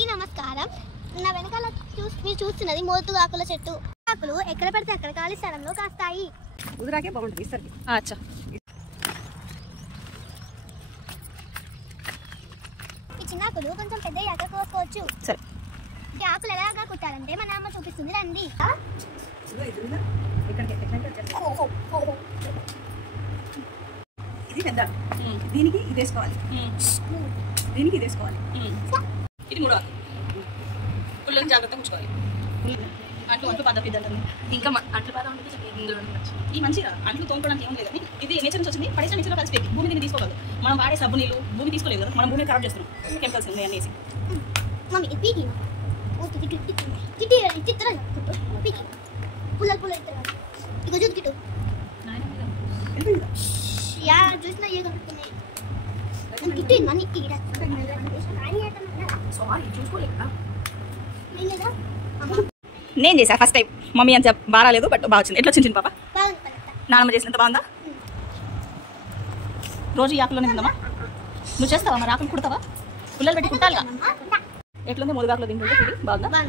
అందరికీ నమస్కారం. నా వెనకాల మీరు చూస్తున్నది మోతుగాకుల చెట్టు. ఆకులు ఎక్కడ పడితే అక్కడ ఖాళీ స్థలంలో కాస్తాయి. ఉదరాకే బాగుంటుంది ఇసరికి. అచ్చా ఈ చిన్నాకులు కొంచెం పెద్ద అయ్యాక కోసుకోవచ్చు. సరే. ఈ ఆకులు ఎలాగా కుట్టాలంటే మా నాన్న చూపిస్తుంది రండి. ఇది పెద్ద, దీనికి ఇది వేసుకోవాలి, దీనికి ఇది వేసుకోవాలి. ఇది మూడో పుల్లని జాగ్రత్తగా ఉంచుకోవాలి. అంట్లు పద్ధతి ఇంకా అంట్లు బాధ ఉంటుంది. ఈ మంచిగా అంట్లు తోముకోవడానికి ఏం లేదని ఇది నేచర్ నుంచి వచ్చింది. పడేసిన నేచర్లో కలిసిపోయి భూమి దీన్ని తీసుకోగలదు. మనం వాడే సబ్బు నీళ్ళు భూమి తీసుకోలేదు కదా, మనం భూమిని ఖరాబ్ చేస్తున్నాం కెమికల్స్ ఉన్నాయి అనేసి. నేను చేసా ఫస్ట్ టైం. మమ్మీ అంత బాగాలేదు, బట్ బాగా వచ్చింది. ఎట్లా వచ్చింది పాప? నాన్నమ్మ చేసినంత బాగుందా? రోజు ఈ ఆకులోనే ఉందమ్మా. నువ్వు చేస్తావా మరి? ఆకులు కుడతావా? పుల్లలు పెట్టి కుట్టాలిగా. ఎట్లుంది? ముదుగాకులో తింటుంటే బాగుందా?